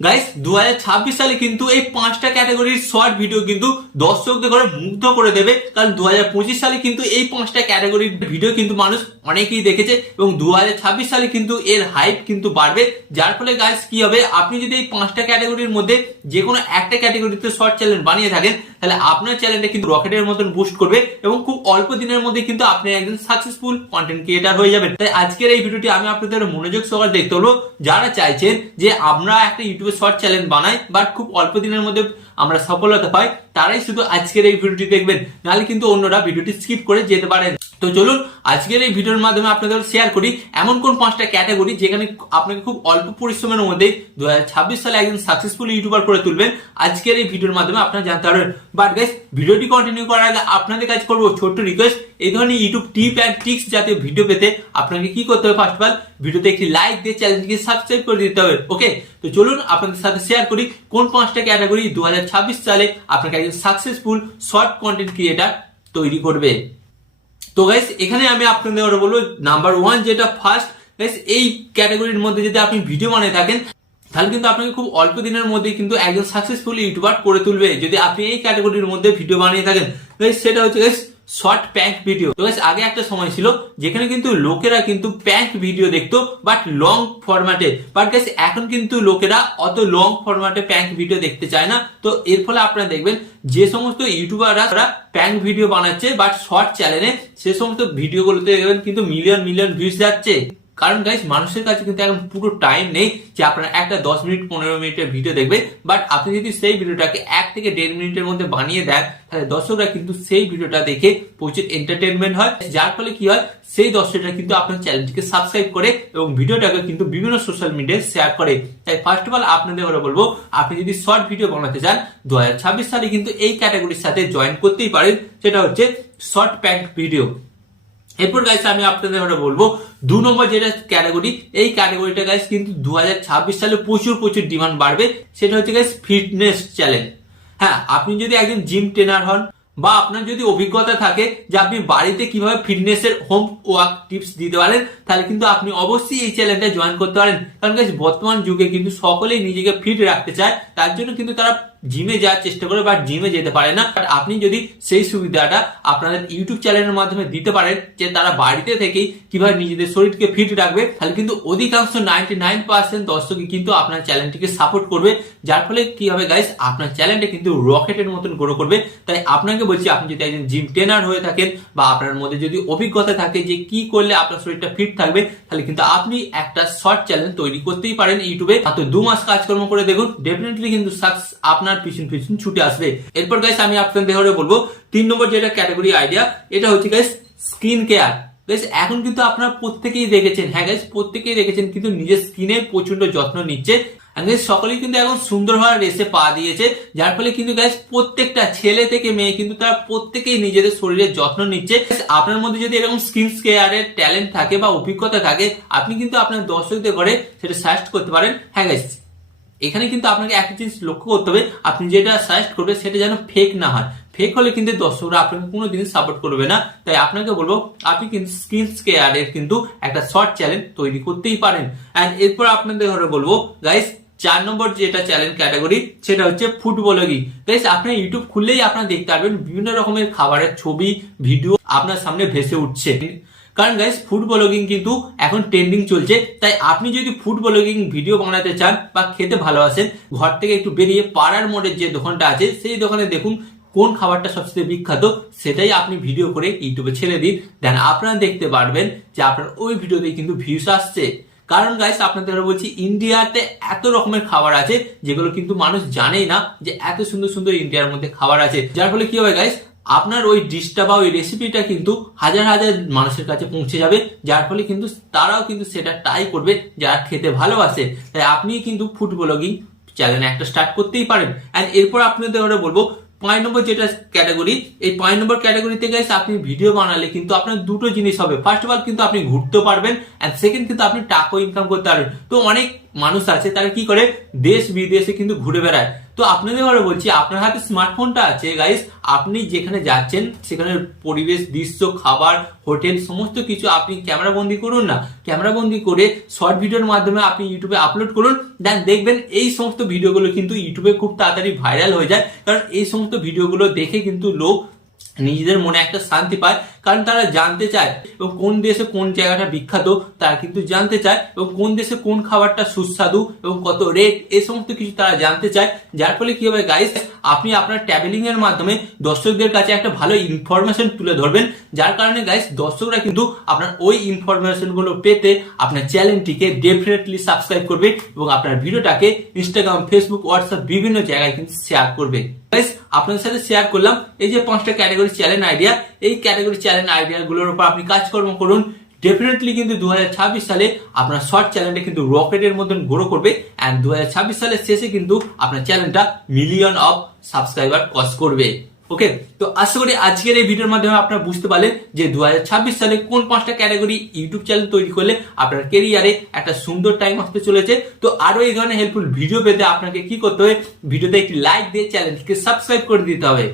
Guys 2026 সালে কিন্তু এই 5টা ক্যাটাগরির শর্ট ভিডিও কিন্তু দর্শকদের করে মুগ্ধ করে দেবে। কারণ 2025 সালে কিন্তু এই 5টা ক্যাটাগরির ভিডিও কিন্তু মানুষ অনেকেই দেখেছে এবং 2026 সালে কিন্তু এর হাইপ কিন্তু বাড়বে। যার ফলে গাইস কি হবে, আপনি যদি এই 5টা ক্যাটাগরির মধ্যে যে কোনো একটা ক্যাটাগরিতে শর্ট চ্যানেল বানিয়ে থাকেন তাহলে আপনার চ্যানেলটা কিন্তু রকেটের মতন বুস্ট করবে এবং খুব অল্প দিনের মধ্যে কিন্তু আপনি একজন সাকসেসফুল কন্টেন্ট ক্রিয়েটার হয়ে যাবেন। তাই আজকের এই ভিডিওটি আমি আপনাদের মনোযোগ সহকারে দেখতে হলো, যারা চাইছেন যে আমরা একটা ইউটিউবে শর্ট চ্যানেল বানাই বাট খুব অল্প দিনের মধ্যে আমরা সফলতা পাই, তারাই শুধু আজকের এই ভিডিওটি দেখবেন, নাহলে কিন্তু অন্যরা ভিডিওটি স্কিপ করে যেতে পারেন। তো চলুন আজকের এই ভিডিওর মাধ্যমে আপনাদের শেয়ার করি এমন কোন 5টা ক্যাটাগরি যেখানে আপনাকে খুব অল্প পরিশ্রমের মধ্যে 2026 সালে একজন সাকসেসফুল ইউটিউবার করে তুলবেন। আজকের এই ভিডিওর মাধ্যমে আপনারা জানতে পারবেন। বাট গাইস, ভিডিওটি কন্টিনিউ করার আগে আপনাদের কাছে করবো ছোট্ট রিকোয়েস্ট, এই ধরনের ইউটিউব টিপ অ্যান্ড ট্রিক্স জাতীয় ভিডিও পেতে আপনাকে কি করতে হবে, ফার্স্ট অফ অল ভিডিওতে একটি লাইক দিয়ে চ্যানেলটিকে সাবস্ক্রাইব করে দিতে হবে। ওকে, তো চলুন আপনাদের সাথে শেয়ার করি কোন 5টা ক্যাটাগরি 2026 সালে আপনাকে একজন সাকসেসফুল শর্ট কন্টেন্ট ক্রিয়েটার তৈরি করবে। তো গাইস, এখানে আমি আপনাদের বলবো নাম্বার 1 যেটা ফার্স্ট গাইস, এই ক্যাটাগরির মধ্যে যদি আপনি ভিডিও বানিয়ে থাকেন তাহলে কিন্তু আপনাকে খুব অল্প দিনের মধ্যে কিন্তু একজন সাকসেসফুল ইউটিউবার করে তুলবে যদি আপনি এই ক্যাটাগরির মধ্যে ভিডিও বানিয়ে থাকেন। গাইস, সেটা হচ্ছে গাইস শর্ট প্যাঙ্ক ভিডিও। তো গাইস, আগে একটা সময় ছিল যেখানে কিন্তু লোকেরা কিন্তু প্যাঙ্ক ভিডিও দেখতো বাট লং ফরম্যাটে, বাট গাইস এখন কিন্তু লোকেরা অত লং ফরম্যাটে প্যাঙ্ক ভিডিও দেখতে চায় না। তো এর ফলে আপনারা দেখবেন যে সমস্ত ইউটিউবাররা তারা প্যাঙ্ক ভিডিও বানাচ্ছে বাট শর্ট চ্যানেলে, সে সমস্ত ভিডিওগুলোতে দেখবেন কিন্তু মিলিয়ন মিলিয়ন ভিউজ যাচ্ছে। কারণ গাইস, মানুষের কাছে কিন্তু এখন পুরো টাইম নেই যে আপনারা একটা 10 মিনিট 15 মিনিটের ভিডিও দেখবে। বাট আপনি যদি সেই ভিডিওটাকে 1 থেকে 1.5 মিনিটের মধ্যে বানিয়ে দেন তাহলে দর্শকরা কিন্তু সেই ভিডিওটা দেখে প্রচুর এন্টারটেনমেন্ট হয়, যার ফলে কি হয় সেই দর্শকরা কিন্তু আপনার চ্যানেলটিকে সাবস্ক্রাইব করে এবং ভিডিওটাকে কিন্তু বিভিন্ন সোশ্যাল মিডিয়ায় শেয়ার করে। তাই ফার্স্ট অফ অল আপনাদের বলবো, আপনি যদি শর্ট ভিডিও বানাতে চান 2026 সালে কিন্তু এই ক্যাটাগরির সাথে জয়েন করতেই পারেন, সেটা হচ্ছে শর্ট প্যাঙ্ক ভিডিও। এরপর গাইস আমি আপনাদের বলবো 2 নম্বর যেটা ক্যাটাগরি, এই ক্যাটাগরিটা গাইস কিন্তু 2026 সালে প্রচুর ডিমান্ড বাড়বে, সেটা হচ্ছে গাইস ফিটনেস চ্যালেঞ্জ। হ্যাঁ, আপনি যদি একজন জিম ট্রেনার হন বা আপনার যদি অভিজ্ঞতা থাকে যে আপনি বাড়িতে কিভাবে ফিটনেসের হোম ওয়ার্ক টিপস দিতে পারেন, তাহলে কিন্তু আপনি অবশ্যই এই চ্যানেলটা জয়েন করতে পারেন। কারণ গাইস, বর্তমান যুগে কিন্তু সকলেই নিজেকে ফিট রাখতে চায়, তার জন্য কিন্তু তারা জিমে যাওয়ার চেষ্টা করে বাট জিমে যেতে পারে না। বাট আপনি যদি সেই সুবিধাটা আপনাদের ইউটিউব চ্যানেলের মাধ্যমে দিতে পারেন যে তারা বাড়িতে থেকেই কিভাবে নিজেদের শরীরকে ফিট রাখবে, তাহলে কিন্তু অধিকাংশ 99% দর্শকই কিন্তু আপনার চ্যানেলটিকে সাপোর্ট করবে, যার ফলে কি হবে গাইস, আপনার চ্যানেলটা কিন্তু রকেটের মতন গ্রো করবে। তাই আপনাকে বলছি, আপনি যদি একজন জিম ট্রেনার হয়ে থাকেন বা আপনার মধ্যে যদি অভিজ্ঞতা থাকে যে কি করলে আপনার শরীরটা ফিট থাকবে, তাহলে কিন্তু আপনি একটা শর্ট চ্যানেল তৈরি করতেই পারেন ইউটিউবে। মাত্র 2 মাস কাজকর্ম করে দেখুন, ডেফিনেটলি কিন্তু সাকসেস আপনার পিছন ছুটে আসবে। এরপর গাইস আমি আপনাদের বলবো 3 নম্বর যেটা ক্যাটাগরি আইডিয়া, এটা হচ্ছে গাইস স্কিন কেয়ার। গাইস, এখন কিন্তু আপনারা প্রত্যেকেই দেখেছেন, হ্যাঁ গাইস প্রত্যেকেই দেখেছেন কিন্তু নিজের স্কিনের প্রচন্ড যত্ন নিচ্ছে। সকলেই কিন্তু এখন সুন্দর হওয়ার রেসে পা দিয়েছে, যার ফলে কিন্তু গাইস প্রত্যেকটা ছেলে থেকে মেয়ে কিন্তু তারা প্রত্যেকেই নিজেদের শরীরের যত্ন নিচ্ছে। আপনার মধ্যে যদি এরকম স্কিন কেয়ারের ট্যালেন্ট থাকে বা অভিজ্ঞতা থাকে, আপনি কিন্তু আপনার দর্শকদের করে সেটা সাজেস্ট করতে পারেন। হ্যাঁ গাইস, এখানে কিন্তু আপনাকে একটা জিনিস লক্ষ্য করতে হবে, আপনি যেটা সাজেস্ট করবেন সেটা যেন ফেক না হয়। ফেক হলে কিন্তু দর্শকরা আপনাকে কোনোদিন সাপোর্ট করবে না। তাই আপনাকে বলবো, আপনি কিন্তু স্কিন কেয়ারের কিন্তু একটা শর্ট চ্যানেল তৈরি করতেই পারেন। এন্ড এরপর আপনাদের বলবো গাইস 4 নম্বর যেটা চ্যানেল ক্যাটাগরি, সেটা হচ্ছে ফুড ব্লগিং। গাইস, আপনার ইউটিউব খুললেই আপনারা দেখতে পারবেন বিভিন্ন রকমের খাবারের ছবি ভিডিও আপনার সামনে ভেসে উঠছে। কারণ গাইস, ফুড ব্লগিং কিন্তু এখন ট্রেন্ডিং চলছে। তাই আপনি যদি ফুড ব্লগিং ভিডিও বানাতে চান বা খেতে ভালোবাসেন, ঘর থেকে একটু বেরিয়ে পাড়ার মোড়ের যে দোকানটা আছে সেই দোকানে দেখুন কোন খাবারটা সবচেয়ে বিখ্যাত, সেটাই আপনি ভিডিও করে ইউটিউবে ছেড়ে দিন। দেন আপনারা দেখতে পারবেন যে আপনার ওই ভিডিওতে কিন্তু ভিউস আসছে। কারণ গাইস, আপনাদের বলছি ইন্ডিয়াতে এত রকমের খাবার আছে যেগুলো কিন্তু মানুষ জানেই না যে এত সুন্দর সুন্দর ইন্ডিয়ার মধ্যে খাবার আছে। যার ফলে কি হবে গাইস, আপনার ওই ডিশটা বা ওই রেসিপিটা কিন্তু হাজার হাজার মানুষের কাছে পৌঁছে যাবে, যার ফলে কিন্তু তারাও কিন্তু সেটা ট্রাই করবে যারা খেতে ভালোবাসে। তাই আপনি কিন্তু ফুড ব্লগিং চ্যানেল একটা স্টার্ট করতেই পারেন। এন্ড এরপর আপনাদের বলবো 5 নম্বর যেটা ক্যাটাগরি, এই 5 নম্বর ক্যাটাগরিতে গাইস আপনি ভিডিও বানালে কিন্তু আপনার দুটো জিনিস হবে। ফার্স্ট অফ অল কিন্তু আপনি ঘুরতে পারবেন, এন্ড সেকেন্ড কিন্তু আপনি টাকা ইনকাম করতে পারবেন। তো অনেক মানুষ আছে তারা কি করে দেশ বিদেশে কিন্তু ঘুরে বেড়ায়। তো আপনাদের বলে বলছি, আপনার হাতে স্মার্টফোনটা আছে গাইস, আপনি যেখানে যাচ্ছেন সেখানে পরিবেশ, দৃশ্য, খাবার, হোটেল সমস্ত কিছু আপনি ক্যামেরা বন্দি করুন না, ক্যামেরা বন্দি করে শর্ট ভিডিওর মাধ্যমে আপনি ইউটিউবে আপলোড করুন। দেন দেখবেন এই সমস্ত ভিডিওগুলো কিন্তু ইউটিউবে খুব তাড়াতাড়ি ভাইরাল হয়ে যায়, কারণ এই সমস্ত ভিডিওগুলো দেখে কিন্তু লোক নিজেদের মনে একটা শান্তি পায়, কারণ তারা জানতে চায় এবং কোন দেশে কোন জায়গাটা বিখ্যাত তারা কিন্তু জানতে চায়, এবং কোন দেশে কোন খাবারটা সুস্বাদু এবং কত রেট এই সমস্ত কিছু তারা জানতে চায়। যার ফলে কি হবে গাইস, আপনি আপনার ট্রাভেলিং এর মাধ্যমে দর্শকদের কাছে একটা ভালো ইনফরমেশন তুলে ধরবেন, যার কারণে গাইস দর্শকরা কিন্তু আপনার ওই ইনফরমেশন গুলো পেতে আপনার চ্যানেলটিকে ডেফিনেটলি সাবস্ক্রাইব করবে এবং আপনার ভিডিওটাকে ইনস্টাগ্রাম, ফেসবুক, হোয়াটসঅ্যাপ বিভিন্ন জায়গায় কিন্তু শেয়ার করবে। গাইস আপনাদের সাথে শেয়ার করলাম এই যে 5টা ক্যাটাগরি চ্যালেঞ্জ আইডিয়া, এই ক্যাটাগরি চ্যালেঞ্জ আইডিয়া গুলোর উপর আপনি কাজকর্ম করুন। ডেফিনেটলি কিন্তু 2026 সালে আপনার শর্ট চ্যানেলটা কিন্তু রকেটের মতন গ্রো করবে, এন্ড 2026 সালের শেষে কিন্তু আপনার চ্যানেলটা মিলিয়ন অফ সাবস্ক্রাইবার ক্রস করবে। ওকে, তো আশা করি আজকের এই ভিডিওর মাধ্যমে আপনারা বুঝতে পারলেন যে 2026 সালে কোন 5টা ক্যাটাগরি ইউটিউব চ্যানেল তৈরি করলে আপনার কেরিয়ারে একটা সুন্দর টাইম আসতে চলেছে। তো আরো এই ধরনের হেল্পফুল ভিডিও পেতে আপনাকে কি করতে হবে, ভিডিওতে একটি লাইক দিয়ে চ্যানেলটিকে সাবস্ক্রাইব করে দিতে হবে।